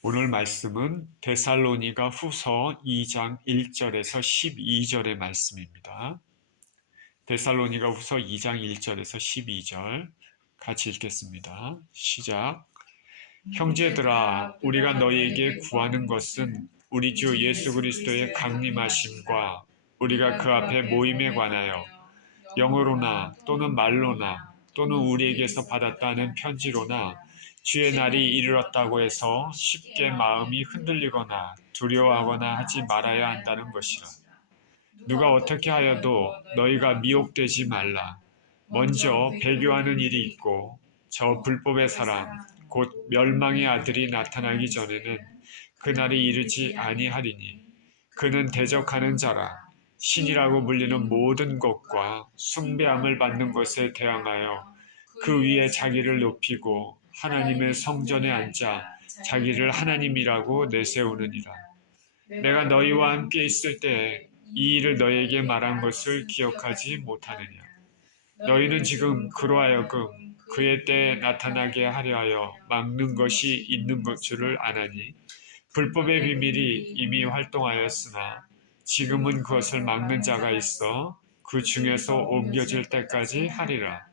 오늘 말씀은 데살로니가 후서 2장 1절에서 12절의 말씀입니다. 데살로니가 후서 2장 1절에서 12절 같이 읽겠습니다. 시작. 형제들아, 우리가 너희에게 구하는 것은 우리 주 예수 그리스도의 강림하심과 우리가 그 앞에 모임에 관하여 영어로나 또는 말로나 또는 우리에게서 받았다는 편지로나 주의 날이 이르렀다고 해서 쉽게 마음이 흔들리거나 두려워하거나 하지 말아야 한다는 것이라. 누가 어떻게 하여도 너희가 미혹되지 말라. 먼저 배교하는 일이 있고 저 불법의 사람 곧 멸망의 아들이 나타나기 전에는 그날이 이르지 아니하리니 그는 대적하는 자라 신이라고 불리는 모든 것과 숭배함을 받는 것에 대항하여 그 위에 자기를 높이고 하나님의 성전에 앉아 자기를 하나님이라고 내세우느니라. 내가 너희와 함께 있을 때에 이 일을 너희에게 말한 것을 기억하지 못하느냐. 너희는 지금 그로 하여금 그의 때에 나타나게 하려 하여 막는 것이 있는 줄을 아나니 불법의 비밀이 이미 활동하였으나 지금은 그것을 막는 자가 있어 그 중에서 옮겨질 때까지 하리라.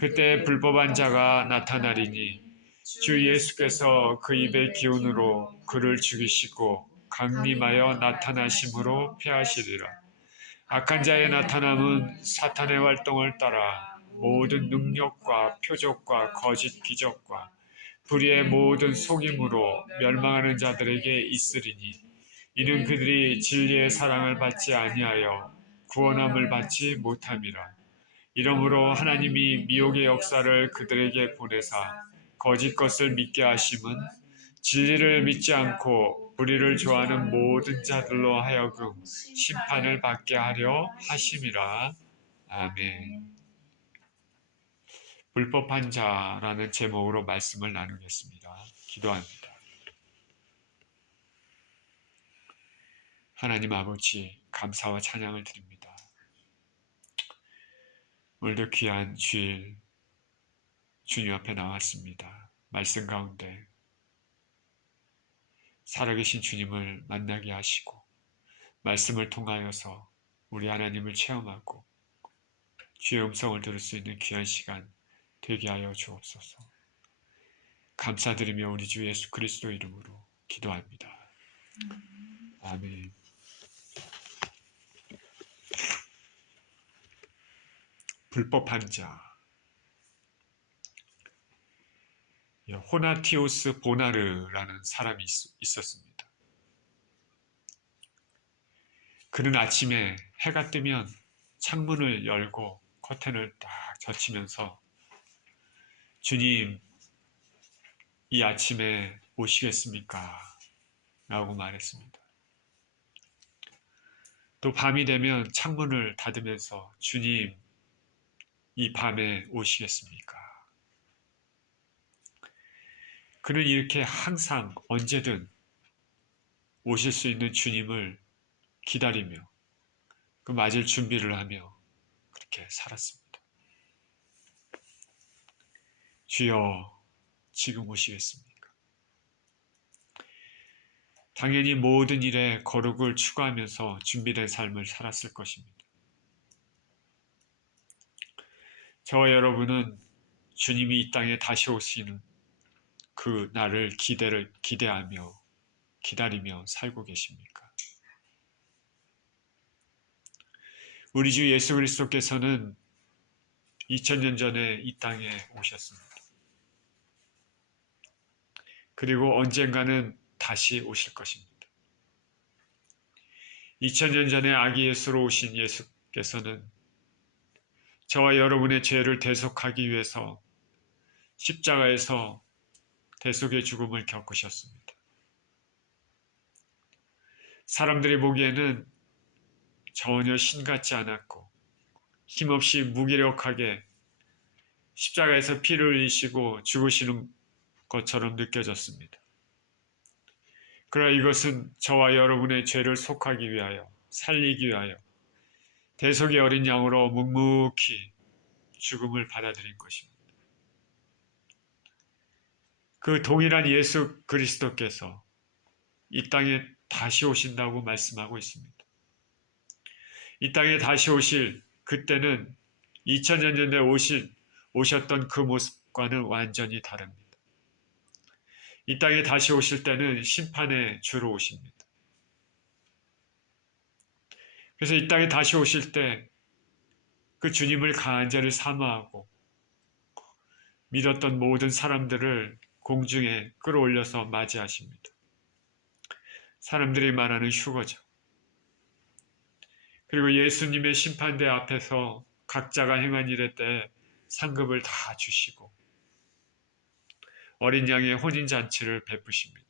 그때 불법한 자가 나타나리니 주 예수께서 그 입의 기운으로 그를 죽이시고 강림하여 나타나심으로 패하시리라. 악한 자의 나타남은 사탄의 활동을 따라 모든 능력과 표적과 거짓 기적과 불의의 모든 속임으로 멸망하는 자들에게 있으리니 이는 그들이 진리의 사랑을 받지 아니하여 구원함을 받지 못함이라. 이러므로 하나님이 미혹의 역사를 그들에게 보내사 거짓 것을 믿게 하심은 진리를 믿지 않고 불의를 좋아하는 모든 자들로 하여금 심판을 받게 하려 하심이라. 아멘. 불법한 자라는 제목으로 말씀을 나누겠습니다. 기도합니다. 하나님 아버지, 감사와 찬양을 드립니다. 오늘도 귀한 주일 주님 앞에 나왔습니다. 말씀 가운데 살아계신 주님을 만나게 하시고 말씀을 통하여서 우리 하나님을 체험하고 주의 음성을 들을 수 있는 귀한 시간 되게 하여 주옵소서. 감사드리며 우리 주 예수 그리스도 이름으로 기도합니다. 아멘. 불법한 자. 호나티우스 보나르라는 사람이 있었습니다. 그는 아침에 해가 뜨면 창문을 열고 커튼을 딱 젖히면서 주님, 이 아침에 오시겠습니까? 라고 말했습니다. 또 밤이 되면 창문을 닫으면서 주님, 이 밤에 오시겠습니까? 그는 이렇게 항상 언제든 오실 수 있는 주님을 기다리며 그 맞을 준비를 하며 그렇게 살았습니다. 주여, 지금 오시겠습니까? 당연히 모든 일에 거룩을 추구하면서 준비된 삶을 살았을 것입니다. 저와 여러분은 주님이 이 땅에 다시 오시는 그 날을 기대하며 기다리며 살고 계십니까? 우리 주 예수 그리스도께서는 2000년 전에 이 땅에 오셨습니다. 그리고 언젠가는 다시 오실 것입니다. 2000년 전에 아기 예수로 오신 예수께서는 저와 여러분의 죄를 대속하기 위해서 십자가에서 대속의 죽음을 겪으셨습니다. 사람들이 보기에는 전혀 신 같지 않았고 힘없이 무기력하게 십자가에서 피를 흘리시고 죽으시는 것처럼 느껴졌습니다. 그러나 이것은 저와 여러분의 죄를 속하기 위하여, 살리기 위하여 대속의 어린 양으로 묵묵히 죽음을 받아들인 것입니다. 그 동일한 예수 그리스도께서 이 땅에 다시 오신다고 말씀하고 있습니다. 이 땅에 다시 오실 그때는 2000년 전에 오셨던 그 모습과는 완전히 다릅니다. 이 땅에 다시 오실 때는 심판의 주로 오십니다. 그래서 이 땅에 다시 오실 때 그 주님을 간절히 사모하고 믿었던 모든 사람들을 공중에 끌어올려서 맞이하십니다. 사람들이 말하는 휴거죠. 그리고 예수님의 심판대 앞에서 각자가 행한 일에 대해 상급을 다 주시고 어린 양의 혼인잔치를 베푸십니다.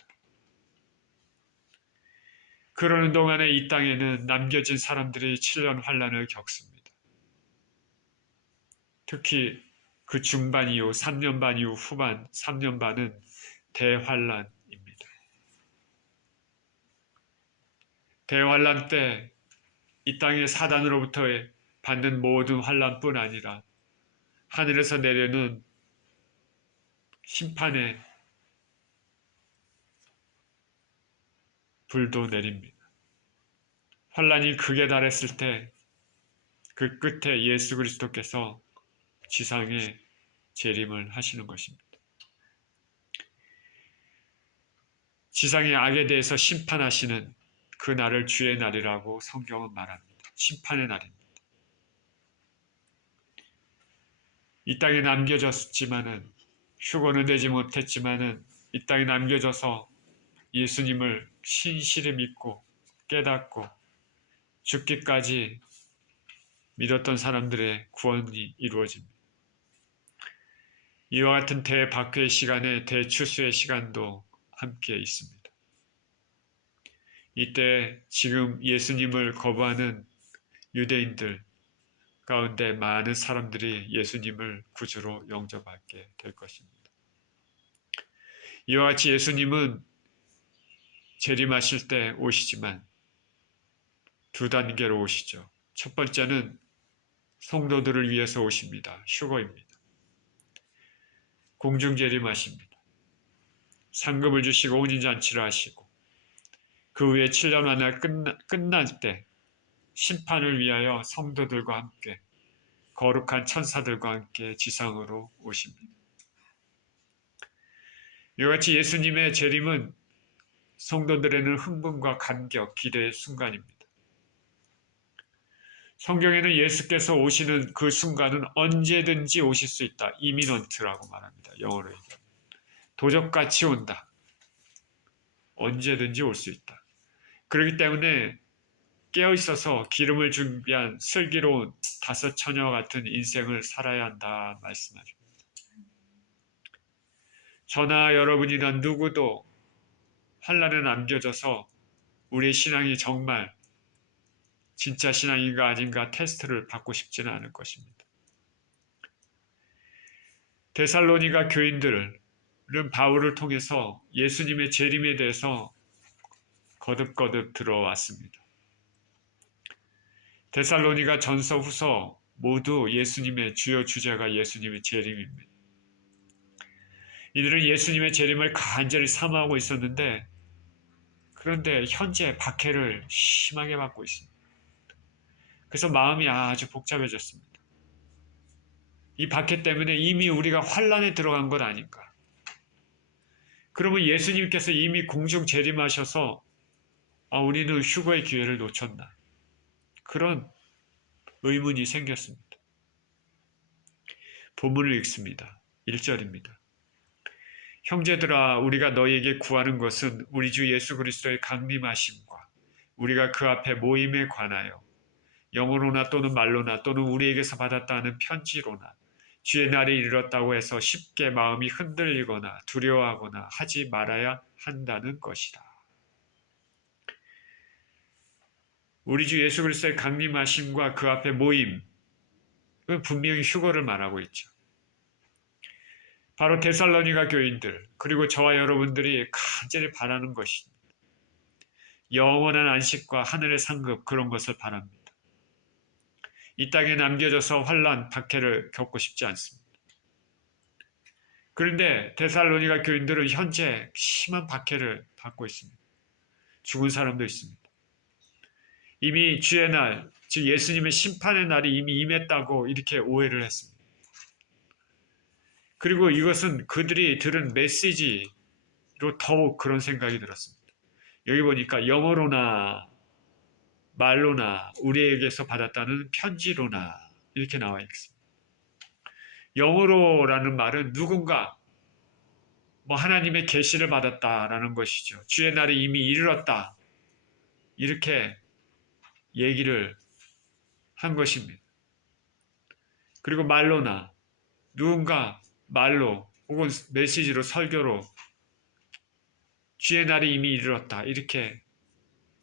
그러는 동안에 이 땅에는 남겨진 사람들이 7년 환란을 겪습니다. 특히 그 중반 이후 3년 반 이후 후반 3년 반은 대환란입니다. 대환란 때 이 땅의 사단으로부터 받는 모든 환란뿐 아니라 하늘에서 내려는 심판의 불도 내립니다. 환란이 극에 달했을 때 그 끝에 예수 그리스도께서 지상에 재림을 하시는 것입니다. 지상의 악에 대해서 심판하시는 그 날을 주의 날이라고 성경은 말합니다. 심판의 날입니다. 이 땅에 남겨졌지만은 휴거는 되지 못했지만은 이 땅에 남겨져서 예수님을 신실히 믿고 깨닫고 죽기까지 믿었던 사람들의 구원이 이루어집니다. 이와 같은 대박해의 시간에 대추수의 시간도 함께 있습니다. 이때 지금 예수님을 거부하는 유대인들 가운데 많은 사람들이 예수님을 구주로 영접하게 될 것입니다. 이와 같이 예수님은 재림하실 때 오시지만 두 단계로 오시죠. 첫 번째는 성도들을 위해서 오십니다. 휴거입니다. 공중 재림하십니다. 상급을 주시고 혼인잔치를 하시고 그 후에 7년 만에 끝날 때 심판을 위하여 성도들과 함께 거룩한 천사들과 함께 지상으로 오십니다. 이와 같이 예수님의 재림은 성도들에는 흥분과 감격, 기대의 순간입니다. 성경에는 예수께서 오시는 그 순간은 언제든지 오실 수 있다. 이미넌트라고 말합니다. 영어로 얘기하면. 도적같이 온다. 언제든지 올 수 있다. 그렇기 때문에 깨어있어서 기름을 준비한 슬기로운 다섯 처녀와 같은 인생을 살아야 한다 말씀하십니다. 저나 여러분이나 누구도 환란에 남겨져서 우리의 신앙이 정말 진짜 신앙인가 아닌가 테스트를 받고 싶지는 않을 것입니다. 데살로니가 교인들은 바울을 통해서 예수님의 재림에 대해서 거듭거듭 들어왔습니다. 데살로니가 전서 후서 모두 예수님의 주요 주제가 예수님의 재림입니다. 이들은 예수님의 재림을 간절히 사모하고 있었는데 그런데 현재 박해를 심하게 받고 있습니다. 그래서 마음이 아주 복잡해졌습니다. 이 박해 때문에 이미 우리가 환란에 들어간 것 아닌가? 그러면 예수님께서 이미 공중 재림하셔서 우리는 휴거의 기회를 놓쳤나? 그런 의문이 생겼습니다. 본문을 읽습니다. 1절입니다. 형제들아 우리가 너희에게 구하는 것은 우리 주 예수 그리스도의 강림하심과 우리가 그 앞에 모임에 관하여 영어로나 또는 말로나 또는 우리에게서 받았다 하는 편지로나 주의 날이 이르렀다고 해서 쉽게 마음이 흔들리거나 두려워하거나 하지 말아야 한다는 것이다. 우리 주 예수 그리스도의 강림하심과 그 앞에 모임, 분명히 휴거를 말하고 있죠. 바로 데살로니가 교인들 그리고 저와 여러분들이 간절히 바라는 것입니다. 영원한 안식과 하늘의 상급 그런 것을 바랍니다. 이 땅에 남겨져서 환란, 박해를 겪고 싶지 않습니다. 그런데 데살로니가 교인들은 현재 심한 박해를 받고 있습니다. 죽은 사람도 있습니다. 이미 주의 날, 즉 예수님의 심판의 날이 이미 임했다고 이렇게 오해를 했습니다. 그리고 이것은 그들이 들은 메시지로 더욱 그런 생각이 들었습니다. 여기 보니까 영어로나 말로나 우리에게서 받았다는 편지로나 이렇게 나와 있습니다. 영어로라는 말은 누군가 하나님의 계시를 받았다라는 것이죠. 주의 날이 이미 이르렀다. 이렇게 얘기를 한 것입니다. 그리고 말로나 누군가 말로 혹은 메시지로 설교로 주의 날이 이미 이르렀다. 이렇게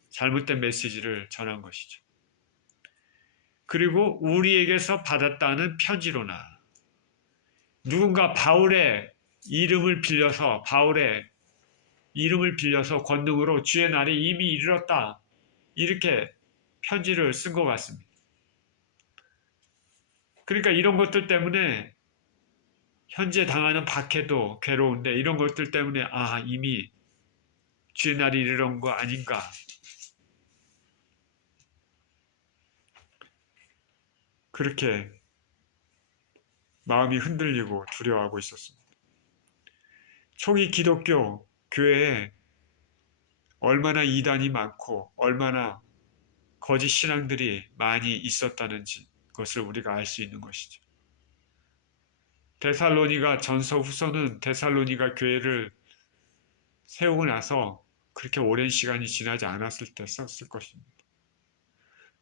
잘못된 메시지를 전한 것이죠. 그리고 우리에게서 받았다는 편지로나 누군가 바울의 이름을 빌려서 권능으로 주의 날이 이미 이르렀다. 이렇게 편지를 쓴 것 같습니다. 그러니까 이런 것들 때문에 현재 당하는 박해도 괴로운데 이런 것들 때문에 이미 주의 날이 이르는 거 아닌가. 그렇게 마음이 흔들리고 두려워하고 있었습니다. 초기 기독교 교회에 얼마나 이단이 많고 얼마나 거짓 신앙들이 많이 있었다는지 그것을 우리가 알 수 있는 것이죠. 데살로니가 전서 후서는 데살로니가 교회를 세우고 나서 그렇게 오랜 시간이 지나지 않았을 때 썼을 것입니다.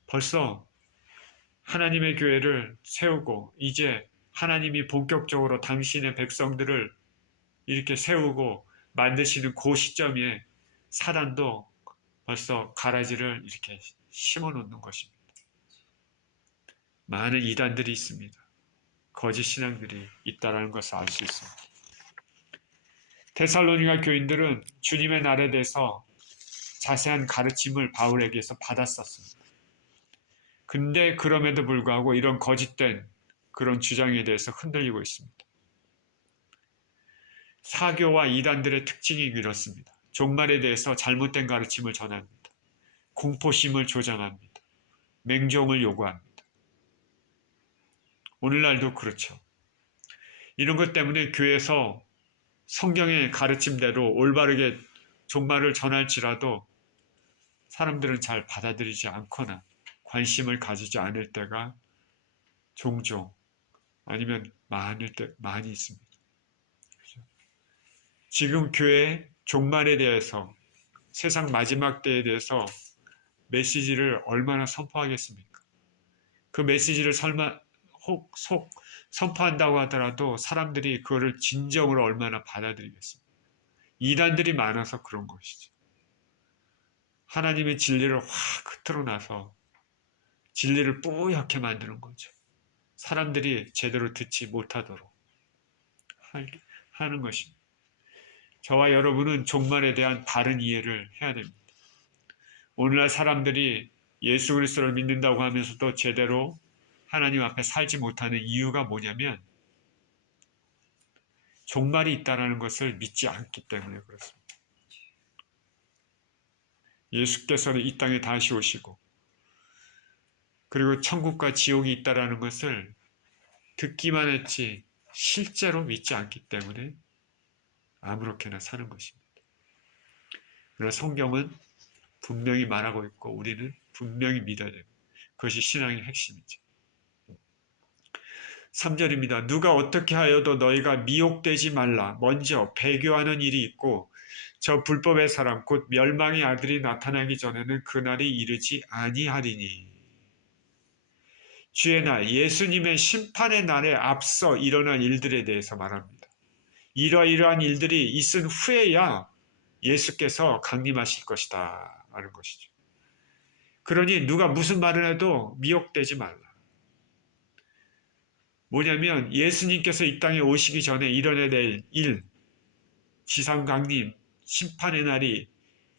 벌써 하나님의 교회를 세우고 이제 하나님이 본격적으로 당신의 백성들을 이렇게 세우고 만드시는 그 시점에 사단도 벌써 가라지를 이렇게 심어 놓는 것입니다. 많은 이단들이 있습니다. 거짓 신앙들이 있다는 것을 알 수 있습니다. 데살로니가 교인들은 주님의 날에 대해서 자세한 가르침을 바울에게서 받았었습니다. 근데 그럼에도 불구하고 이런 거짓된 그런 주장에 대해서 흔들리고 있습니다. 사교와 이단들의 특징이 이렇습니다. 종말에 대해서 잘못된 가르침을 전합니다. 공포심을 조장합니다. 맹종을 요구합니다. 오늘날도 그렇죠. 이런 것 때문에 교회에서 성경의 가르침대로 올바르게 종말을 전할지라도 사람들은 잘 받아들이지 않거나 관심을 가지지 않을 때가 종종 아니면 많이 있습니다. 지금 교회 종말에 대해서 세상 마지막 때에 대해서 메시지를 얼마나 선포하겠습니까? 그 메시지를 선포한다고 하더라도 사람들이 그거를 진정으로 얼마나 받아들이겠습니까? 이단들이 많아서 그런 것이죠. 하나님의 진리를 확 흐트러 놔서 진리를 뿌옇게 만드는 거죠. 사람들이 제대로 듣지 못하도록 하는 것입니다. 저와 여러분은 종말에 대한 바른 이해를 해야 됩니다. 오늘날 사람들이 예수 그리스도를 믿는다고 하면서도 제대로 하나님 앞에 살지 못하는 이유가 뭐냐면 종말이 있다는 것을 믿지 않기 때문에 그렇습니다. 예수께서는 이 땅에 다시 오시고 그리고 천국과 지옥이 있다는 것을 듣기만 했지 실제로 믿지 않기 때문에 아무렇게나 사는 것입니다. 그러나 성경은 분명히 말하고 있고 우리는 분명히 믿어야 됩니다. 그것이 신앙의 핵심이죠. 3절입니다. 누가 어떻게 하여도 너희가 미혹되지 말라. 먼저 배교하는 일이 있고 저 불법의 사람 곧 멸망의 아들이 나타나기 전에는 그날이 이르지 아니하리니. 주의 날, 예수님의 심판의 날에 앞서 일어날 일들에 대해서 말합니다. 이러이러한 일들이 있은 후에야 예수께서 강림하실 것이다 라는 것이죠. 그러니 누가 무슨 말을 해도 미혹되지 말라. 뭐냐면 예수님께서 이 땅에 오시기 전에 일어나야 될 일, 지상 강림, 심판의 날이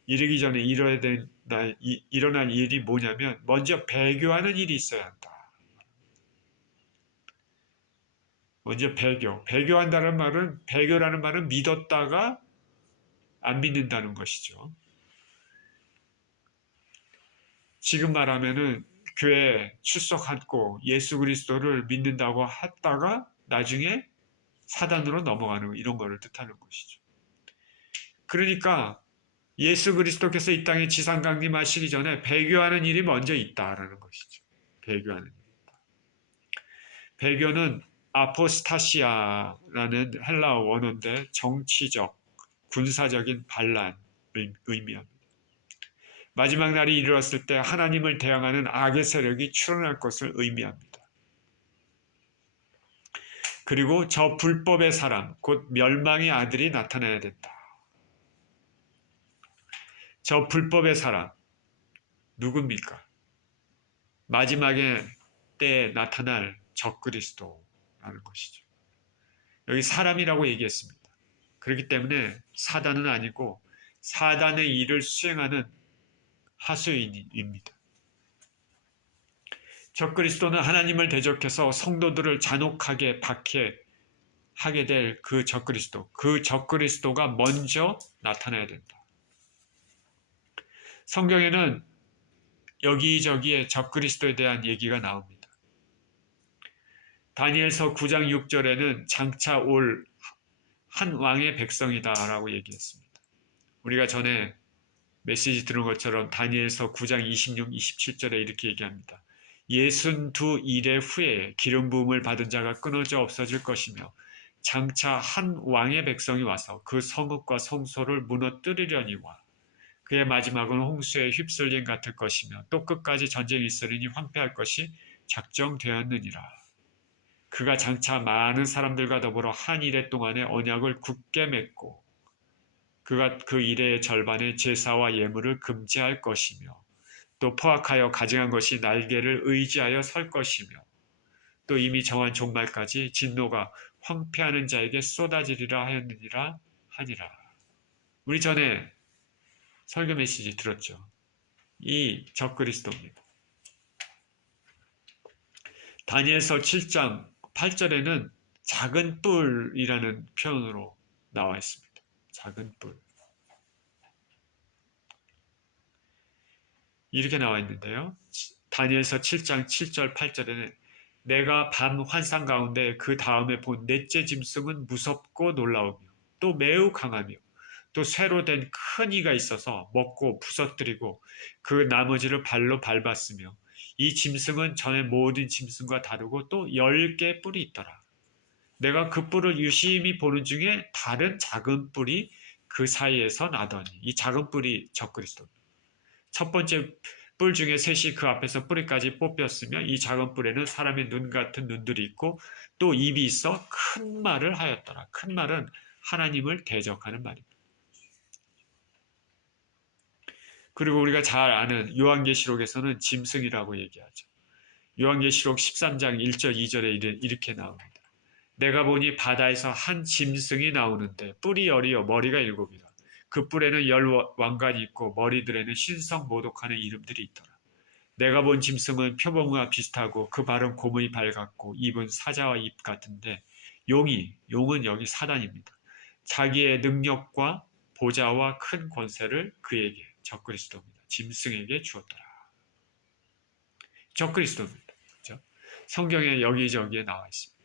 이르기 전에 일어날 일이 뭐냐면 먼저 배교하는 일이 있어야 한다. 먼저 배교. 배교라는 말은 믿었다가 안 믿는다는 것이죠. 지금 말하면은 교회 출석하고 예수 그리스도를 믿는다고 했다가 나중에 사단으로 넘어가는 이런 거를 뜻하는 것이죠. 그러니까 예수 그리스도께서 이 땅에 지상 강림하시기 전에 배교하는 일이 먼저 있다라는 것이죠. 배교하는 일. 배교는 아포스타시아라는 헬라어 원어인데 정치적, 군사적인 반란을 의미합니다. 마지막 날이 이르렀을 때 하나님을 대항하는 악의 세력이 출현할 것을 의미합니다. 그리고 저 불법의 사람, 곧 멸망의 아들이 나타나야 된다. 저 불법의 사람, 누굽니까? 마지막에 때에 나타날 적그리스도라는 것이죠. 여기 사람이라고 얘기했습니다. 그렇기 때문에 사단은 아니고 사단의 일을 수행하는 하수인입니다. 적그리스도는 하나님을 대적해서 성도들을 잔혹하게 박해하게 될 그 적그리스도가 먼저 나타나야 된다. 성경에는 여기저기에 적그리스도에 대한 얘기가 나옵니다. 다니엘서 9장 6절에는 장차 올 한 왕의 백성이다라고 얘기했습니다. 우리가 전에 메시지 들은 것처럼 다니엘서 9장 26, 27절에 이렇게 얘기합니다. 62일의 후에 기름 부음을 받은 자가 끊어져 없어질 것이며 장차 한 왕의 백성이 와서 그 성읍과 성소를 무너뜨리려니와 그의 마지막은 홍수에 휩쓸림 같을 것이며 또 끝까지 전쟁이 있으리니 황폐할 것이 작정되었느니라. 그가 장차 많은 사람들과 더불어 한 이래 동안에 언약을 굳게 맺고 그가 그 일의 절반의 제사와 예물을 금지할 것이며 또 포악하여 가증한 것이 날개를 의지하여 설 것이며 또 이미 정한 종말까지 진노가 황폐하는 자에게 쏟아지리라 하였느니라 하니라. 우리 전에 설교 메시지 들었죠. 이 적그리스도입니다. 다니엘서 7장 8절에는 작은 뿔이라는 표현으로 나와 있습니다. 작은 뿔. 이렇게 나와 있는데요. 다니엘서 7장 7절 8절에는 내가 밤 환상 가운데 그 다음에 본 넷째 짐승은 무섭고 놀라우며 또 매우 강하며 또 쇠로 된 큰 이가 있어서 먹고 부서뜨리고 그 나머지를 발로 밟았으며 이 짐승은 전에 모든 짐승과 다르고 또 10개의 뿔이 있더라. 내가 그 뿔을 유심히 보는 중에 다른 작은 뿔이 그 사이에서 나더니 이 작은 뿔이 적그리스도입니다. 첫 번째 뿔 중에 셋이 그 앞에서 뿌리까지 뽑혔으며 이 작은 뿔에는 사람의 눈 같은 눈들이 있고 또 입이 있어 큰 말을 하였더라. 큰 말은 하나님을 대적하는 말입니다. 그리고 우리가 잘 아는 요한계시록에서는 짐승이라고 얘기하죠. 요한계시록 13장 1절 2절에 이렇게 나옵니다. 내가 보니 바다에서 한 짐승이 나오는데 뿔이 10이요 머리가 7이라. 그 뿔에는 10왕관이 있고 머리들에는 신성 모독하는 이름들이 있더라. 내가 본 짐승은 표범과 비슷하고 그 발은 곰의 발 같고 입은 사자와 입 같은데 용은 여기 사단입니다. 자기의 능력과 보좌와 큰 권세를 그에게 적그리스도입니다. 짐승에게 주었더라. 적그리스도입니다. 그렇죠? 성경에 여기저기에 나와 있습니다.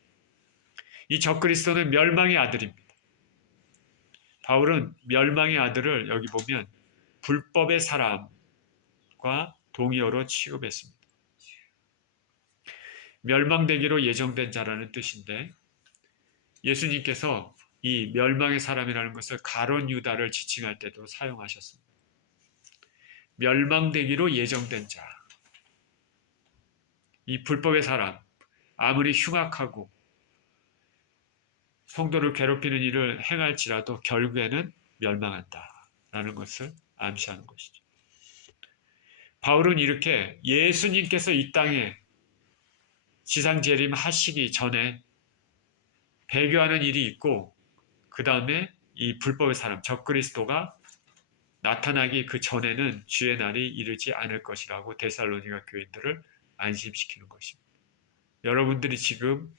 이 적그리스도는 멸망의 아들입니다. 바울은 멸망의 아들을 여기 보면 불법의 사람과 동의어로 취급했습니다. 멸망되기로 예정된 자라는 뜻인데 예수님께서 이 멸망의 사람이라는 것을 가론 유다를 지칭할 때도 사용하셨습니다. 멸망되기로 예정된 자. 이 불법의 사람, 아무리 흉악하고 성도를 괴롭히는 일을 행할지라도 결국에는 멸망한다라는 것을 암시하는 것이죠. 바울은 이렇게 예수님께서 이 땅에 지상 재림하시기 전에 배교하는 일이 있고 그 다음에 이 불법의 사람 적그리스도가 나타나기 그 전에는 주의 날이 이르지 않을 것이라고 데살로니가 교인들을 안심시키는 것입니다. 여러분들이 지금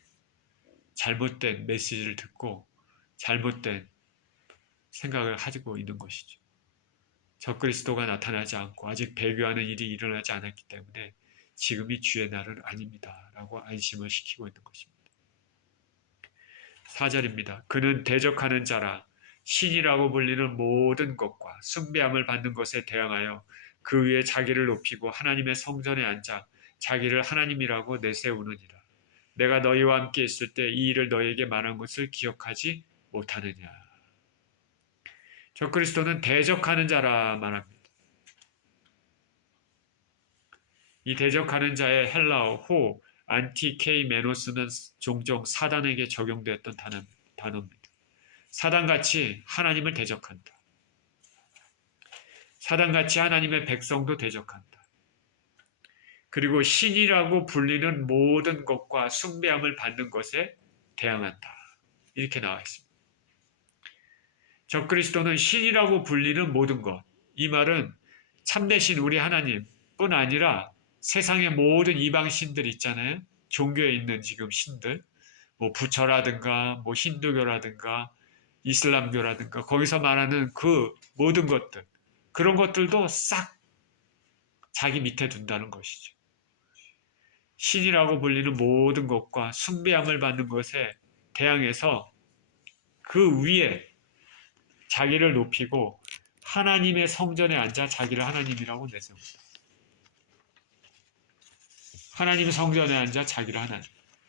잘못된 메시지를 듣고 잘못된 생각을 가지고 있는 것이죠. 적그리스도가 나타나지 않고 아직 배교하는 일이 일어나지 않았기 때문에 지금이 주의 날은 아닙니다. 라고 안심을 시키고 있는 것입니다. 4절입니다. 그는 대적하는 자라 신이라고 불리는 모든 것과 숭배함을 받는 것에 대항하여 그 위에 자기를 높이고 하나님의 성전에 앉아 자기를 하나님이라고 내세우느니라. 내가 너희와 함께 있을 때 이 일을 너희에게 말한 것을 기억하지 못하느냐. 적그리스도는 대적하는 자라 말합니다. 이 대적하는 자의 헬라어 호 안티케이메노스는 종종 사단에게 적용되었던 단어입니다. 사단같이 하나님을 대적한다. 사단같이 하나님의 백성도 대적한다. 그리고 신이라고 불리는 모든 것과 숭배함을 받는 것에 대항한다. 이렇게 나와 있습니다. 적그리스도는 신이라고 불리는 모든 것. 이 말은 참되신 우리 하나님뿐 아니라 세상의 모든 이방 신들 있잖아요. 종교에 있는 지금 신들, 뭐 부처라든가, 뭐 힌두교라든가, 이슬람교라든가, 거기서 말하는 그 모든 것들, 그런 것들도 싹 자기 밑에 둔다는 것이죠. 신이라고 불리는 모든 것과 숭배함을 받는 것에 대항해서 그 위에 자기를 높이고 하나님의 성전에 앉아 자기를 하나님이라고 내세웁니다. 하나님의 성전에 앉아 자기를 하나님.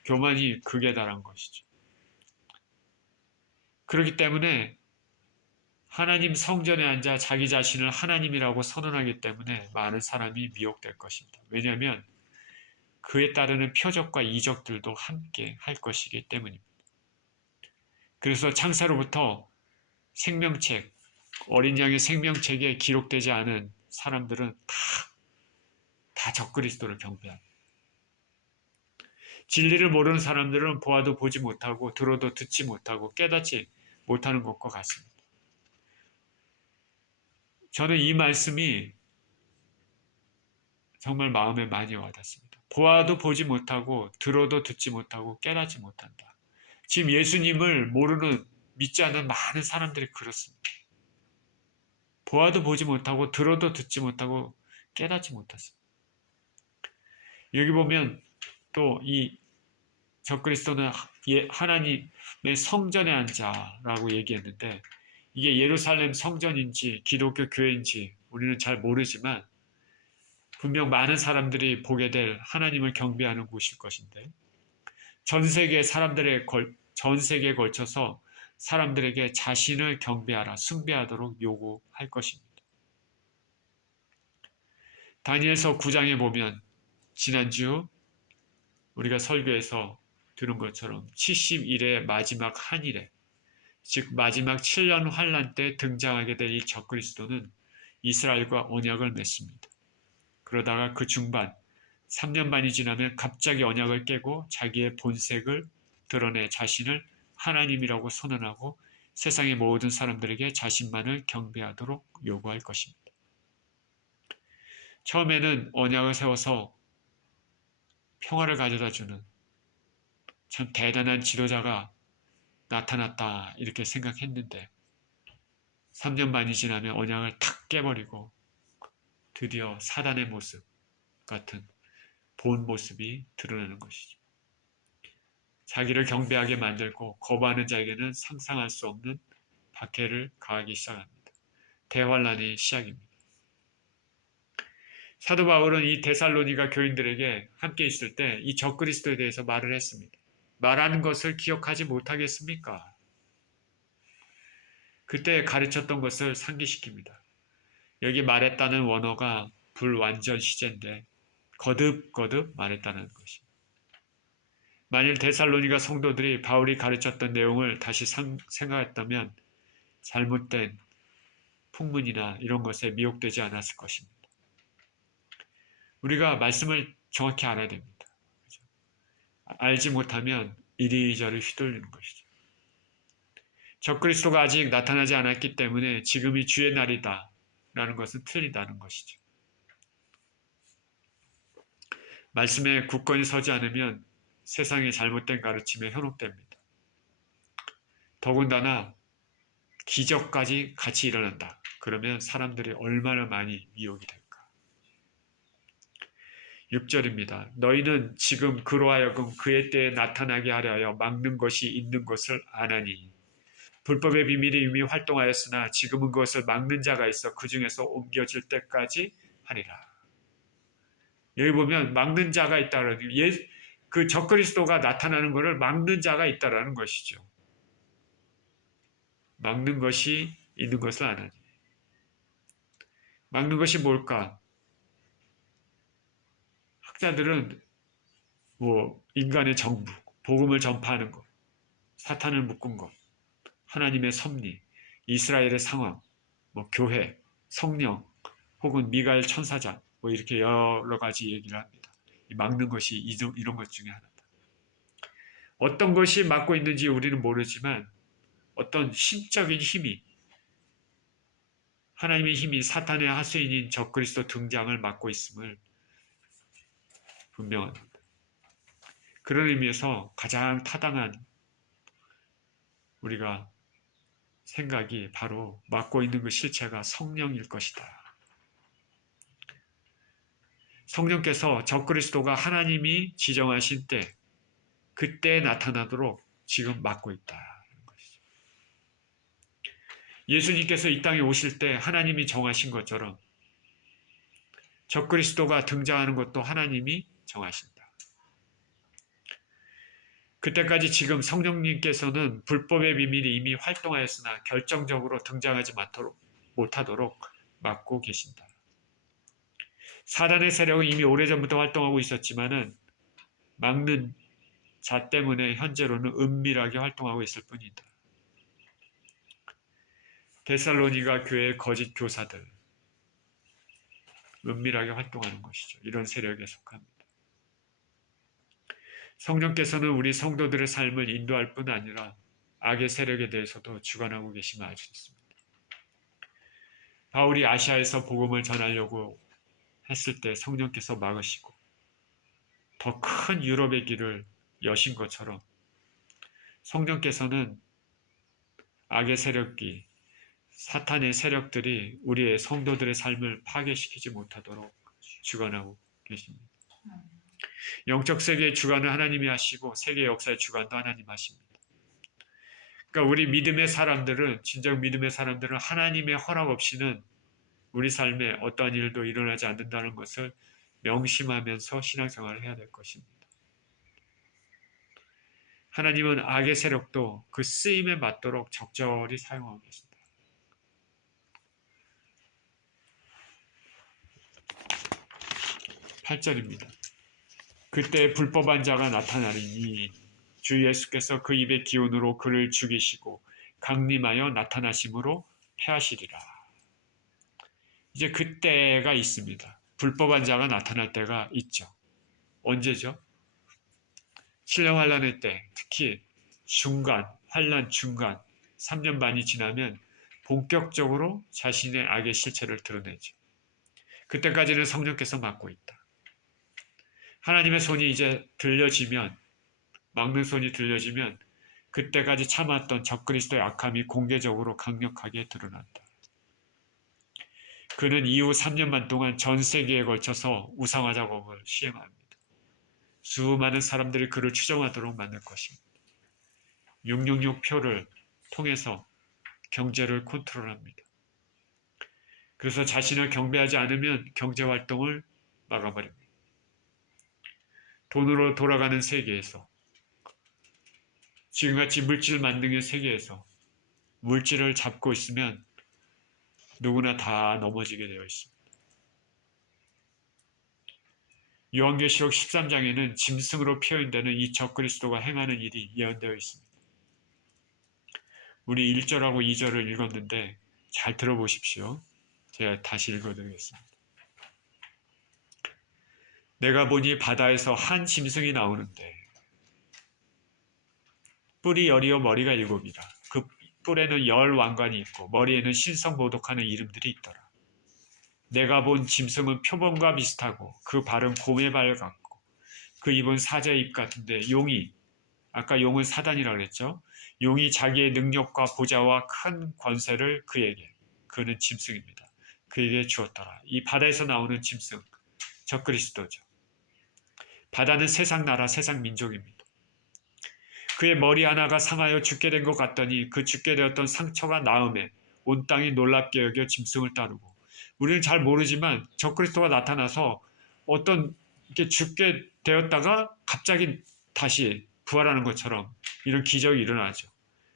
교만이 극에 달한 것이죠. 그렇기 때문에 하나님 성전에 앉아 자기 자신을 하나님이라고 선언하기 때문에 많은 사람이 미혹될 것입니다. 왜냐하면 그에 따르는 표적과 이적들도 함께 할 것이기 때문입니다. 그래서 창세로부터 생명책, 어린 양의 생명책에 기록되지 않은 사람들은 다 적그리스도를 경배합니다. 진리를 모르는 사람들은 보아도 보지 못하고 들어도 듣지 못하고 깨닫지 못하는 것과 같습니다. 저는 이 말씀이 정말 마음에 많이 와닿습니다. 보아도 보지 못하고 들어도 듣지 못하고 깨닫지 못한다. 지금 예수님을 모르는 믿지 않는 많은 사람들이 그렇습니다. 보아도 보지 못하고 들어도 듣지 못하고 깨닫지 못했습니다. 여기 보면 또 이 적그리스도는 하나님의 성전에 앉아라고 얘기했는데 이게 예루살렘 성전인지 기독교 교회인지 우리는 잘 모르지만 분명 많은 사람들이 보게 될 하나님을 경배하는 곳일 것인데 전 세계에 걸쳐서 사람들에게 자신을 경배하라, 숭배하도록 요구할 것입니다. 다니엘서 9장에 보면 지난주 우리가 설교에서 들은 것처럼 70일의 마지막 한일에 즉 마지막 7년 환란 때 등장하게 될 이 적그리스도는 이스라엘과 언약을 맺습니다. 그러다가 그 중반 3년 반이 지나면 갑자기 언약을 깨고 자기의 본색을 드러내 자신을 하나님이라고 선언하고 세상의 모든 사람들에게 자신만을 경배하도록 요구할 것입니다. 처음에는 언약을 세워서 평화를 가져다주는 참 대단한 지도자가 나타났다 이렇게 생각했는데 3년 반이 지나면 언약을 탁 깨버리고 드디어 사단의 모습 같은 본 모습이 드러나는 것이죠. 자기를 경배하게 만들고 거부하는 자에게는 상상할 수 없는 박해를 가하기 시작합니다. 대환란의 시작입니다. 사도 바울은 이 데살로니가 교인들에게 함께 있을 때 이 적그리스도에 대해서 말을 했습니다. 말하는 것을 기억하지 못하겠습니까? 그때 가르쳤던 것을 상기시킵니다. 여기 말했다는 원어가 불완전 시제인데 거듭거듭 말했다는 것입니다. 만일 데살로니가 성도들이 바울이 가르쳤던 내용을 다시 생각했다면 잘못된 풍문이나 이런 것에 미혹되지 않았을 것입니다. 우리가 말씀을 정확히 알아야 됩니다. 그렇죠? 알지 못하면 이리저리 휘둘리는 것이죠. 적그리스도가 아직 나타나지 않았기 때문에 지금이 주의 날이다 라는 것은 틀리다는 것이죠. 말씀에 굳건히 서지 않으면 세상의 잘못된 가르침에 현혹됩니다. 더군다나 기적까지 같이 일어난다. 그러면 사람들이 얼마나 많이 미혹이 될까. 6절입니다. 너희는 지금 그로 하여금 그의 때에 나타나게 하려 하여 막는 것이 있는 것을 아나니 불법의 비밀이 이미 활동하였으나 지금은 그것을 막는 자가 있어 그 중에서 옮겨질 때까지 하리라. 여기 보면 막는 자가 있다는 그 적그리스도가 나타나는 것을 막는 자가 있다라는 것이죠. 막는 것이 있는 것을 아나니. 막는 것이 뭘까? 학자들은 인간의 정부, 복음을 전파하는 것, 사탄을 묶은 것, 하나님의 섭리, 이스라엘의 상황, 교회, 성령, 혹은 미가엘 천사장, 이렇게 여러 가지 얘기를 합니다. 막는 것이 이런 것 중에 하나다. 어떤 것이 막고 있는지 우리는 모르지만 어떤 신적인 힘이, 하나님의 힘이 사탄의 하수인인 적그리스도 등장을 막고 있음을 분명합니다. 그런 의미에서 가장 타당한 우리가 생각이 바로 막고 있는 그 실체가 성령일 것이다. 성령께서 적그리스도가 하나님이 지정하신 때, 그때 나타나도록 지금 막고 있다. 예수님께서 이 땅에 오실 때 하나님이 정하신 것처럼 적그리스도가 등장하는 것도 하나님이 정하신다. 그때까지 지금 성령님께서는 불법의 비밀이 이미 활동하였으나 결정적으로 등장하지 못하도록 막고 계신다. 사단의 세력은 이미 오래전부터 활동하고 있었지만은 막는 자 때문에 현재로는 은밀하게 활동하고 있을 뿐이다. 데살로니가 교회의 거짓 교사들, 은밀하게 활동하는 것이죠. 이런 세력에 속합니다. 성령께서는 우리 성도들의 삶을 인도할 뿐 아니라 악의 세력에 대해서도 주관하고 계심을 알 수 있습니다. 바울이 아시아에서 복음을 전하려고 했을 때 성령께서 막으시고 더 큰 유럽의 길을 여신 것처럼 성령께서는 악의 세력이, 사탄의 세력들이 우리의 성도들의 삶을 파괴시키지 못하도록 주관하고 계십니다. 영적 세계의 주관은 하나님이 하시고 세계 역사의 주관도 하나님 하십니다. 그러니까 우리 믿음의 사람들은, 진정 믿음의 사람들은 하나님의 허락 없이는 우리 삶에 어떠한 일도 일어나지 않는다는 것을 명심하면서 신앙생활을 해야 될 것입니다. 하나님은 악의 세력도 그 쓰임에 맞도록 적절히 사용하고 계십니다. 8절입니다. 그때 불법한 자가 나타나리니 주 예수께서 그 입의 기운으로 그를 죽이시고 강림하여 나타나심으로 패하시리라. 이제 그때가 있습니다. 불법한 자가 나타날 때가 있죠. 언제죠? 신령 환란의 때, 특히 환란 중간 3년 반이 지나면 본격적으로 자신의 악의 실체를 드러내죠. 그때까지는 성령께서 막고 있다. 하나님의 손이 이제 들려지면, 막는 손이 들려지면 그때까지 참았던 적그리스도의 악함이 공개적으로 강력하게 드러난다. 그는 이후 3년만 동안 전 세계에 걸쳐서 우상화 작업을 시행합니다. 수많은 사람들이 그를 추종하도록 만들 것입니다. 666 표를 통해서 경제를 컨트롤합니다. 그래서 자신을 경배하지 않으면 경제활동을 막아버립니다. 돈으로 돌아가는 세계에서, 지금같이 물질 만능의 세계에서 물질을 잡고 있으면 누구나 다 넘어지게 되어 있습니다. 요한계시록 13장에는 짐승으로 표현되는 이 적그리스도가 행하는 일이 예언되어 있습니다. 우리 1절하고 2절을 읽었는데 잘 들어보십시오. 제가 다시 읽어드리겠습니다. 내가 보니 바다에서 한 짐승이 나오는데 뿔이 10이요 머리가 7이라. 그 뿔에는 10 왕관이 있고 머리에는 신성모독하는 이름들이 있더라. 내가 본 짐승은 표범과 비슷하고 그 발은 곰의 발 같고 그 입은 사자의 입 같은데 아까 용은 사단이라고 그랬죠. 용이 자기의 능력과 보좌와 큰 권세를 그는 짐승입니다. 그에게 주었더라. 이 바다에서 나오는 짐승, 적그리스도죠. 바다는 세상 나라, 세상 민족입니다. 그의 머리 하나가 상하여 죽게 된 것 같더니 그 죽게 되었던 상처가 나음에 온 땅이 놀랍게 여겨 짐승을 따르고, 우리는 잘 모르지만 적그리스도가 나타나서 어떤 이렇게 죽게 되었다가 갑자기 다시 부활하는 것처럼 이런 기적이 일어나죠.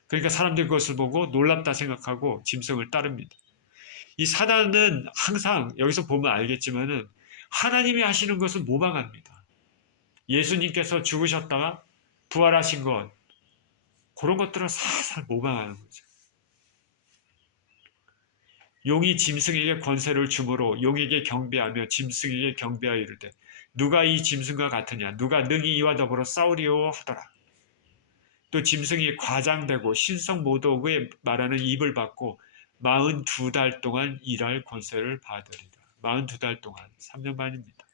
그러니까 사람들이 그것을 보고 놀랍다 생각하고 짐승을 따릅니다. 이 사단은 항상 여기서 보면 알겠지만은 하나님이 하시는 것을 모방합니다. 예수님께서 죽으셨다가 부활하신 것, 그런 것들을 살살 모방하는 거죠. 용이 짐승에게 권세를 주므로 용에게 경배하며 짐승에게 경배하여 이르되 누가 이 짐승과 같으냐, 누가 능히 이와 더불어 싸우리요 하더라. 또 짐승이 과장되고 신성 모독의 말하는 입을 받고 42달 동안 일할 권세를 받으리라. 42달 동안 3년 반입니다.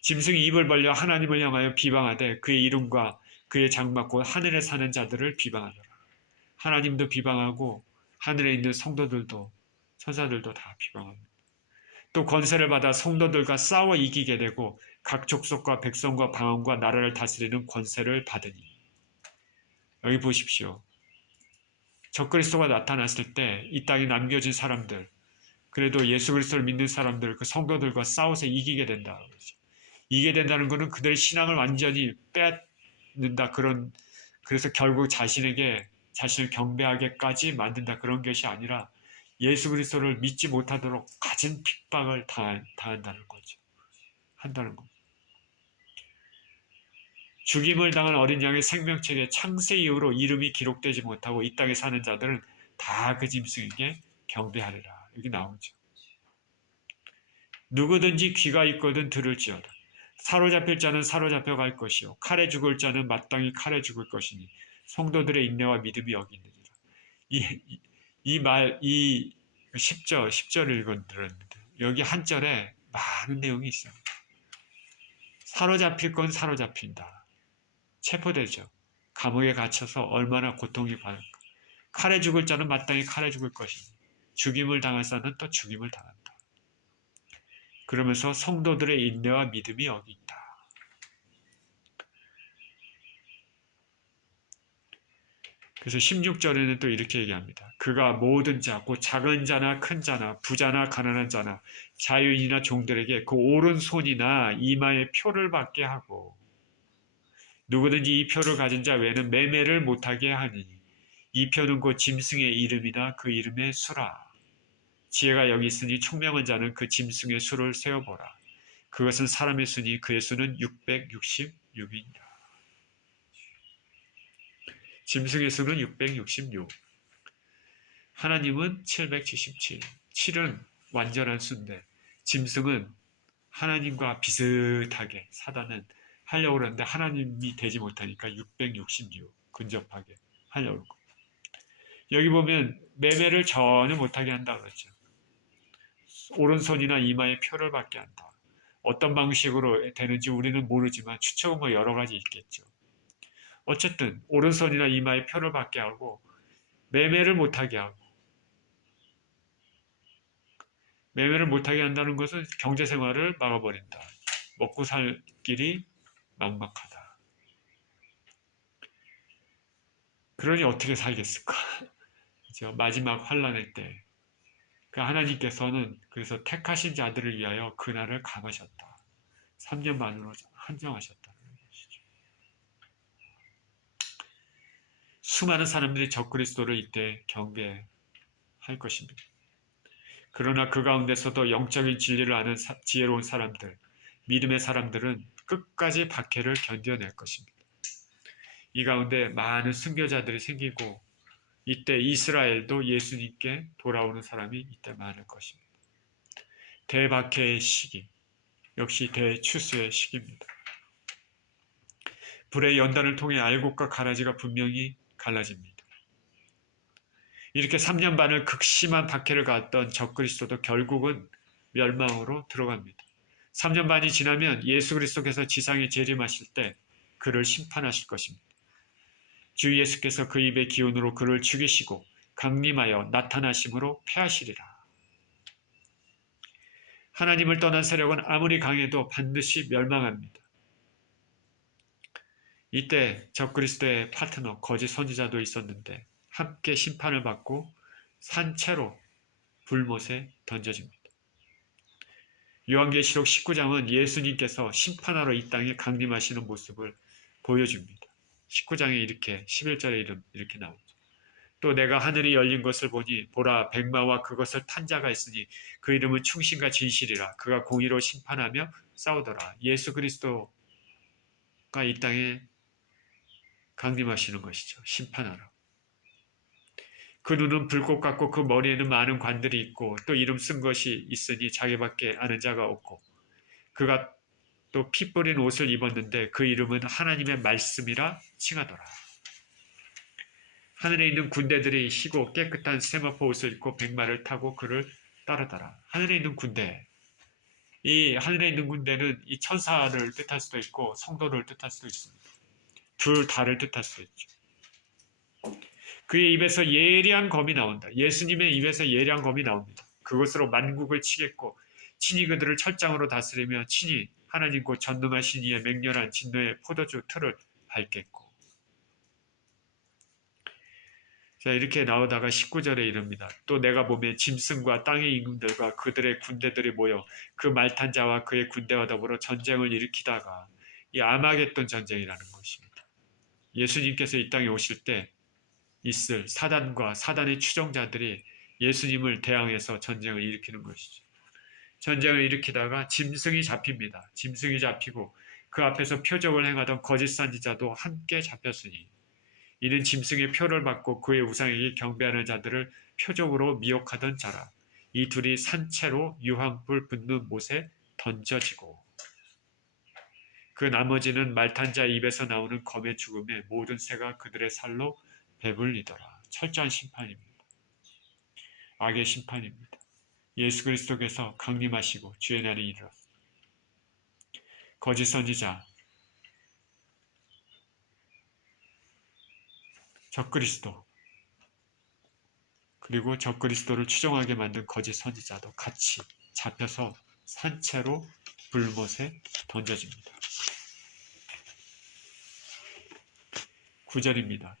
짐승이 입을 벌려 하나님을 향하여 비방하되 그의 이름과 그의 장막 곧 하늘에 사는 자들을 비방하더라. 하나님도 비방하고 하늘에 있는 성도들도 천사들도 다 비방합니다. 또 권세를 받아 성도들과 싸워 이기게 되고 각 족속과 백성과 방언과 나라를 다스리는 권세를 받으니. 여기 보십시오. 적그리스도가 나타났을 때 이 땅에 남겨진 사람들, 그래도 예수 그리스도를 믿는 사람들, 그 성도들과 싸워서 이기게 된다. 이기게 된다는 것은 그들의 신앙을 완전히 뺏는다. 그래서 결국 자신을 경배하게까지 만든다. 그런 것이 아니라 예수 그리스도를 믿지 못하도록 갖은 핍박을 당한다는 거죠. 한다는 겁니다. 죽임을 당한 어린 양의 생명책에 창세 이후로 이름이 기록되지 못하고 이 땅에 사는 자들은 다 그 짐승에게 경배하리라. 여기 나오죠. 누구든지 귀가 있거든 들을지어다. 사로잡힐 자는 사로잡혀갈 것이요 칼에 죽을 자는 마땅히 칼에 죽을 것이니 성도들의 인내와 믿음이 여기 있느니라. 이 10절을 읽어드렸는데 여기 한 절에 많은 내용이 있어요. 사로잡힐 건 사로잡힌다. 체포되죠. 감옥에 갇혀서 얼마나 고통이 받을까. 칼에 죽을 자는 마땅히 칼에 죽을 것이니 죽임을 당할 자는 또 죽임을 당한다. 그러면서 성도들의 인내와 믿음이 여기 있다. 그래서 16절에는 또 이렇게 얘기합니다. 그가 모든 자, 곧 작은 자나 큰 자나 부자나 가난한 자나 자유인이나 종들에게 그 오른손이나 이마에 표를 받게 하고 누구든지 이 표를 가진 자 외에는 매매를 못하게 하니 이 표는 곧 짐승의 이름이나 그 이름의 수라. 지혜가 여기 있으니 총명한 자는 그 짐승의 수를 세어보라. 그것은 사람의 수니 그의 수는 666이니라. 짐승의 수는 666. 하나님은 777. 7은 완전한 수인데 짐승은 하나님과 비슷하게 사단은 하려고 그러는데 하나님이 되지 못하니까 666 근접하게 하려고 그러고. 여기 보면 매매를 전혀 못하게 한다 그러죠. 오른손이나 이마에 표를 받게 한다. 어떤 방식으로 되는지 우리는 모르지만 추측은 뭐 여러 가지 있겠죠. 어쨌든 오른손이나 이마에 표를 받게 하고 매매를 못하게 하고 매매를 못하게 한다는 것은 경제생활을 막아버린다. 먹고 살 길이 막막하다. 그러니 어떻게 살겠을까? 그렇죠? 마지막 환란의 때 하나님께서는 그래서 택하신 자들을 위하여 그날을 감하셨다. 3년 만으로 한정하셨다는 것이죠. 수많은 사람들이 적그리스도를 이때 경배할 것입니다. 그러나 그 가운데서도 영적인 진리를 아는 지혜로운 사람들, 믿음의 사람들은 끝까지 박해를 견뎌낼 것입니다. 이 가운데 많은 순교자들이 생기고 이때 이스라엘도 예수님께 돌아오는 사람이 이때 많을 것입니다. 대박해의 시기, 역시 대추수의 시기입니다. 불의 연단을 통해 알곡과 가라지가 분명히 갈라집니다. 이렇게 3년 반을 극심한 박해를 가했던 적그리스도도 결국은 멸망으로 들어갑니다. 3년 반이 지나면 예수 그리스도께서 지상에 재림하실 때 그를 심판하실 것입니다. 주 예수께서 그 입의 기운으로 그를 죽이시고 강림하여 나타나심으로 패하시리라. 하나님을 떠난 세력은 아무리 강해도 반드시 멸망합니다. 이때 적그리스도의 파트너 거짓 선지자도 있었는데 함께 심판을 받고 산채로 불못에 던져집니다. 요한계시록 19장은 예수님께서 심판하러 이 땅에 강림하시는 모습을 보여줍니다. 19장에 이렇게 11절에 이렇게 나오죠. 또 내가 하늘이 열린 것을 보니 보라 백마와 그것을 탄 자가 있으니 그 이름은 충신과 진실이라. 그가 공의로 심판하며 싸우더라. 예수 그리스도가 이 땅에 강림하시는 것이죠. 심판하러. 그 눈은 불꽃 같고 그 머리에는 많은 관들이 있고 또 이름 쓴 것이 있으니 자기밖에 아는 자가 없고 그가 또 피 뿌린 옷을 입었는데 그 이름은 하나님의 말씀이라 칭하더라. 하늘에 있는 군대들이 희고 깨끗한 세마포 옷을 입고 백마를 타고 그를 따르더라. 하늘에 있는 군대. 이 하늘에 있는 군대는 이 천사를 뜻할 수도 있고 성도를 뜻할 수도 있습니다. 둘 다를 뜻할 수도 있죠. 그의 입에서 예리한 검이 나온다. 예수님의 입에서 예리한 검이 나옵니다. 그것으로 만국을 치겠고 친히 그들을 철장으로 다스리며 친히 하나님 곧 전능하신 이의 맹렬한 진노의 포도주 틀을 밟겠고. 자, 이렇게 나오다가 19절에 이릅니다. 또 내가 보면 짐승과 땅의 임금들과 그들의 군대들이 모여 그 말탄 자와 그의 군대와 더불어 전쟁을 일으키다가 이 아마겟돈 전쟁이라는 것입니다. 예수님께서 이 땅에 오실 때 있을 사단과 사단의 추종자들이 예수님을 대항해서 전쟁을 일으키는 것이죠. 전쟁을 일으키다가 짐승이 잡힙니다. 짐승이 잡히고 그 앞에서 표적을 행하던 거짓 선지자도 함께 잡혔으니 이는 짐승의 표를 받고 그의 우상에게 경배하는 자들을 표적으로 미혹하던 자라. 이 둘이 산채로 유황불 붙는 못에 던져지고 그 나머지는 말탄자 입에서 나오는 검의 죽음에 모든 새가 그들의 살로 배불리더라. 철저한 심판입니다. 악의 심판입니다. 예수 그리스도께서 강림하시고 주의 날이 이르렀습니다. 거짓 선지자, 적그리스도, 그리고 적그리스도를 추종하게 만든 거짓 선지자도 같이 잡혀서 산채로 불못에 던져집니다. 9절입니다.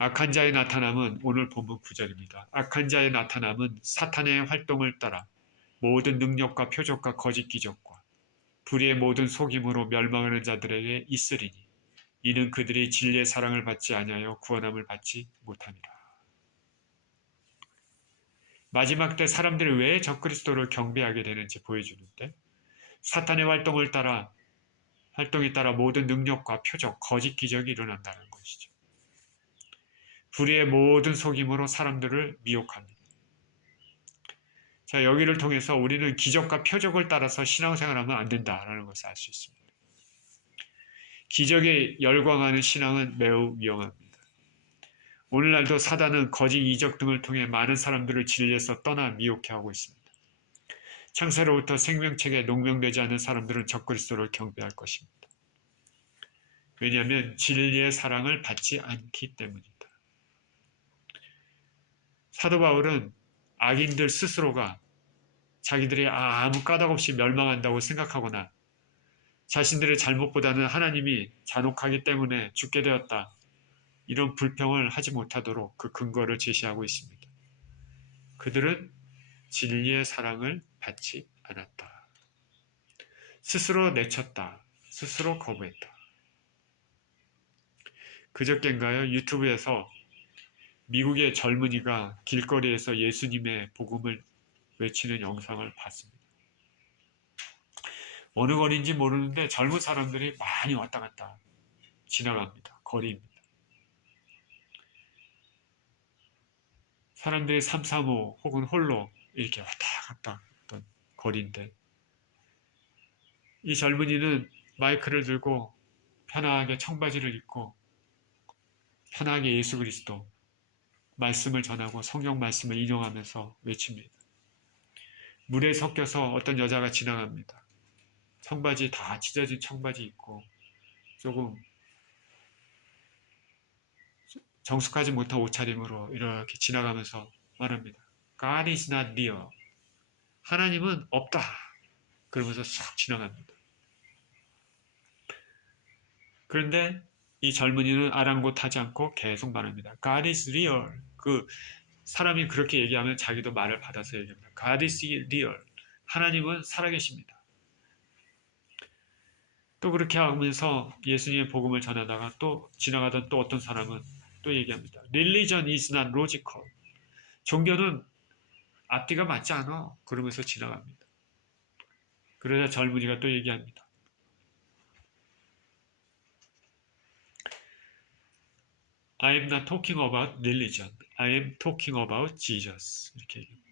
악한 자의 나타남은 오늘 본문 9절입니다. 악한 자의 나타남은 사탄의 활동을 따라 모든 능력과 표적과 거짓 기적과 불의의 모든 속임으로 멸망하는 자들에게 있으리니 이는 그들이 진리의 사랑을 받지 아니하여 구원함을 받지 못함이라. 마지막 때 사람들이 왜 적그리스도를 경배하게 되는지 보여주는데 사탄의 활동에 따라 모든 능력과 표적, 거짓 기적이 일어난다는 것이죠. 불의의 모든 속임으로 사람들을 미혹합니다. 자, 여기를 통해서 우리는 기적과 표적을 따라서 신앙생활하면 안 된다라는 것을 알 수 있습니다. 기적에 열광하는 신앙은 매우 위험합니다. 오늘날도 사단은 거짓 이적 등을 통해 많은 사람들을 진리에서 떠나 미혹해 하고 있습니다. 창세로부터 생명책에 농명되지 않은 사람들은 적그리스도를 경배할 것입니다. 왜냐하면 진리의 사랑을 받지 않기 때문입니다. 사도 바울은 악인들 스스로가 자기들이 아무 까닭 없이 멸망한다고 생각하거나 자신들의 잘못보다는 하나님이 잔혹하기 때문에 죽게 되었다. 이런 불평을 하지 못하도록 그 근거를 제시하고 있습니다. 그들은 진리의 사랑을 받지 않았다. 스스로 내쳤다. 스스로 거부했다. 그저께인가요? 유튜브에서 미국의 젊은이가 길거리에서 예수님의 복음을 외치는 영상을 봤습니다. 어느 거리인지 모르는데 젊은 사람들이 많이 왔다 갔다 지나갑니다. 거리입니다. 사람들이 삼삼오오 혹은 홀로 이렇게 왔다 갔다 했던 거리인데 이 젊은이는 마이크를 들고 편하게 청바지를 입고 편하게 예수 그리스도 말씀을 전하고 성경 말씀을 인용하면서 외칩니다. 물에 섞여서 어떤 여자가 지나갑니다. 청바지 다 찢어진 청바지 입고 조금 정숙하지 못한 옷차림으로 이렇게 지나가면서 말합니다. God is not near. 하나님은 없다. 그러면서 쑥 지나갑니다. 그런데 이 젊은이는 아랑곳하지 않고 계속 말합니다. God is real. 그 사람이 그렇게 얘기하면 자기도 말을 받아서 얘기합니다. God is real. 하나님은 살아계십니다. 또 그렇게 하면서 예수님의 복음을 전하다가 또 지나가던 또 어떤 사람은 또 얘기합니다. Religion is not logical. 종교는 앞뒤가 맞지 않아. 그러면서 지나갑니다. 그러자 젊은이가 또 얘기합니다. I am not talking about religion. I am talking about Jesus. 이렇게 얘기합니다.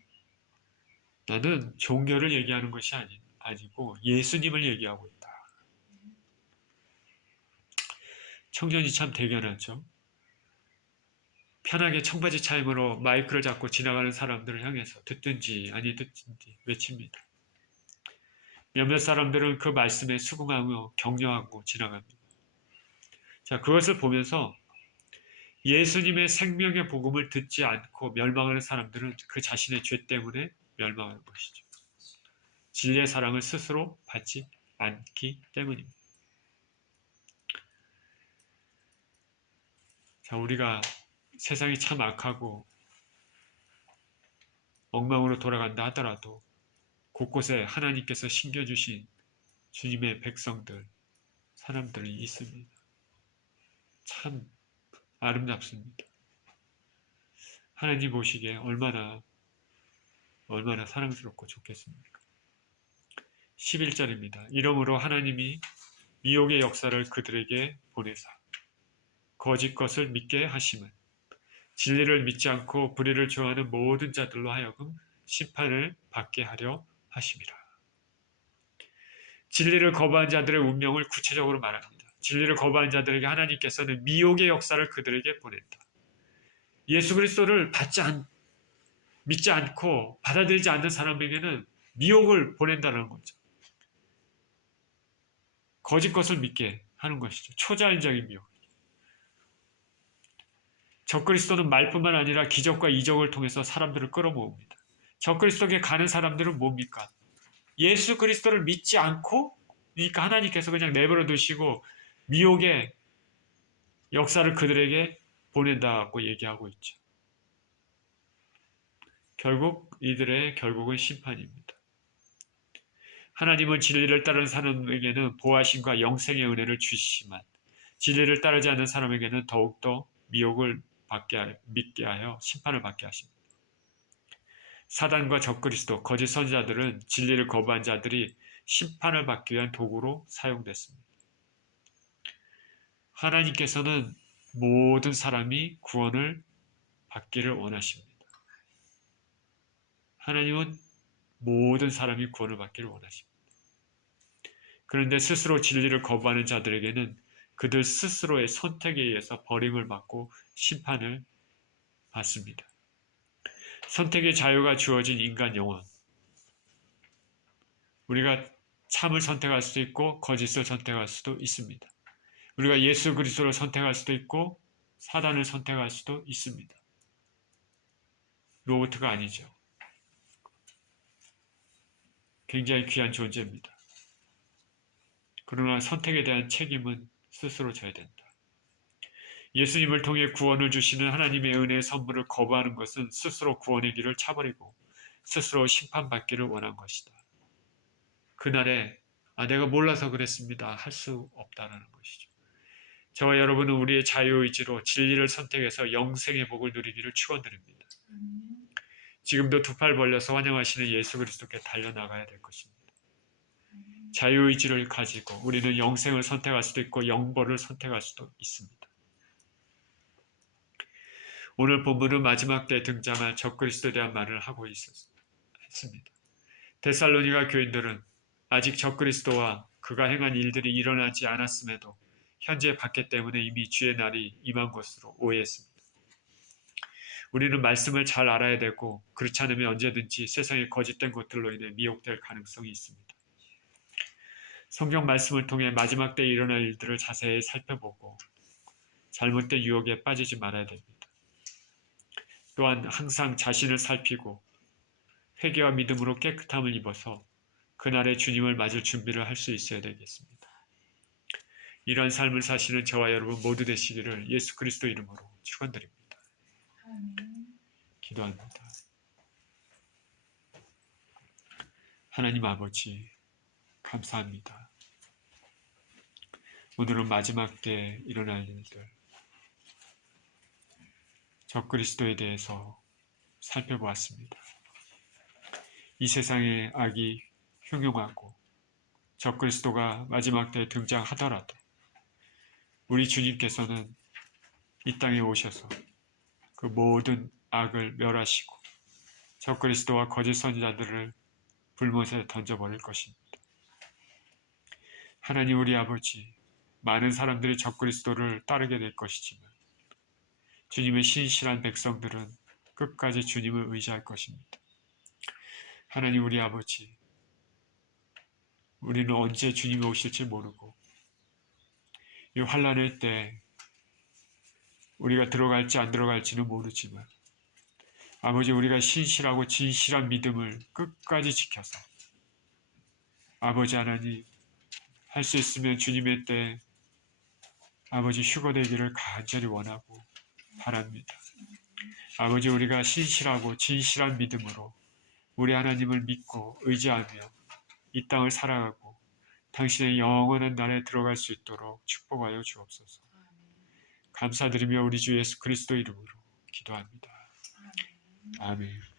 나는 종교를 얘기하는 것이 아니고 예수님을 얘기하고 있다. 청년이 참 대견하죠. 편하게 청바지 차림으로 마이크를 잡고 지나가는 사람들을 향해서 듣든지 아니 듣든지 외칩니다. 몇몇 사람들은 그 말씀에 수긍하며 격려하고 지나갑니다. 자, 그것을 보면서 예수님의 생명의 복음을 듣지 않고 멸망하는 사람들은 그 자신의 죄 때문에 멸망하는 것이죠. 진리의 사랑을 스스로 받지 않기 때문입니다. 자, 우리가 세상이 참 악하고 엉망으로 돌아간다 하더라도 곳곳에 하나님께서 심겨주신 주님의 백성들, 사람들이 있습니다. 참 아름답습니다. 하나님 보시기에 얼마나 사랑스럽고 좋겠습니까? 11절입니다. 이러므로 하나님이 미혹의 역사를 그들에게 보내사 거짓 것을 믿게 하심은 진리를 믿지 않고 불의를 좋아하는 모든 자들로 하여금 심판을 받게 하려 하심이라. 진리를 거부한 자들의 운명을 구체적으로 말합니다. 진리를 거부한 자들에게 하나님께서는 미혹의 역사를 그들에게 보낸다. 예수 그리스도를 믿지 않고 받아들이지 않는 사람에게는 미혹을 보낸다는 거죠. 거짓 것을 믿게 하는 것이죠. 초자연적인 미혹. 적그리스도는 말뿐만 아니라 기적과 이적을 통해서 사람들을 끌어모읍니다. 적그리스도에게 가는 사람들은 뭡니까? 예수 그리스도를 믿지 않고, 그러니까 하나님께서 그냥 내버려 두시고 미혹의 역사를 그들에게 보낸다고 얘기하고 있죠. 결국 이들의 결국은 심판입니다. 하나님은 진리를 따르는 사람에게는 보호하심과 영생의 은혜를 주시지만 진리를 따르지 않는 사람에게는 더욱더 미혹을 믿게 하여 심판을 받게 하십니다. 사단과 적그리스도, 거짓 선지자들은 진리를 거부한 자들이 심판을 받기 위한 도구로 사용됐습니다. 하나님께서는 모든 사람이 구원을 받기를 원하십니다. 하나님은 모든 사람이 구원을 받기를 원하십니다. 그런데 스스로 진리를 거부하는 자들에게는 그들 스스로의 선택에 의해서 버림을 받고 심판을 받습니다. 선택의 자유가 주어진 인간 영혼. 우리가 참을 선택할 수도 있고 거짓을 선택할 수도 있습니다. 우리가 예수 그리스도를 선택할 수도 있고 사단을 선택할 수도 있습니다. 로봇가 아니죠. 굉장히 귀한 존재입니다. 그러나 선택에 대한 책임은 스스로 져야 된다. 예수님을 통해 구원을 주시는 하나님의 은혜의 선물을 거부하는 것은 스스로 구원의 길을 차버리고 스스로 심판받기를 원한 것이다. 그날에 내가 몰라서 그랬습니다. 할 수 없다는 것이죠. 저와 여러분은 우리의 자유의지로 진리를 선택해서 영생의 복을 누리기를 축원드립니다. 지금도 두 팔 벌려서 환영하시는 예수 그리스도께 달려나가야 될 것입니다. 자유의지를 가지고 우리는 영생을 선택할 수도 있고 영벌을 선택할 수도 있습니다. 오늘 본문은 마지막 때 등장할 적그리스도에 대한 말을 하고 했습니다. 데살로니가 교인들은 아직 적그리스도와 그가 행한 일들이 일어나지 않았음에도 현재 박해 때문에 이미 주의 날이 임한 것으로 오해했습니다. 우리는 말씀을 잘 알아야 되고 그렇지 않으면 언제든지 세상의 거짓된 것들로 인해 미혹될 가능성이 있습니다. 성경 말씀을 통해 마지막 때에 일어날 일들을 자세히 살펴보고 잘못된 유혹에 빠지지 말아야 됩니다. 또한 항상 자신을 살피고 회개와 믿음으로 깨끗함을 입어서 그날에 주님을 맞을 준비를 할 수 있어야 되겠습니다. 이러한 삶을 사시는 저와 여러분 모두 되시기를 예수 그리스도 이름으로 축원드립니다. 기도합니다. 하나님 아버지 감사합니다. 오늘은 마지막 때 일어날 일들 적그리스도에 대해서 살펴보았습니다. 이 세상에 악이 흉흉하고 적그리스도가 마지막 때에 등장하더라도 우리 주님께서는 이 땅에 오셔서 그 모든 악을 멸하시고 적그리스도와 거짓 선지자들을 불못에 던져버릴 것입니다. 하나님 우리 아버지, 많은 사람들이 적그리스도를 따르게 될 것이지만 주님의 신실한 백성들은 끝까지 주님을 의지할 것입니다. 하나님 우리 아버지, 우리는 언제 주님이 오실지 모르고 이 환난의 때 우리가 들어갈지 안 들어갈지는 모르지만 아버지 우리가 신실하고 진실한 믿음을 끝까지 지켜서 아버지 하나님 할 수 있으면 주님의 때 아버지 휴거되기를 간절히 원하고 바랍니다. 아버지 우리가 신실하고 진실한 믿음으로 우리 하나님을 믿고 의지하며 이 땅을 살아가고 당신의 영원한 나라에 들어갈 수 있도록 축복하여 주옵소서. 감사드리며 우리 주 예수 그리스도 이름으로 기도합니다. 아멘.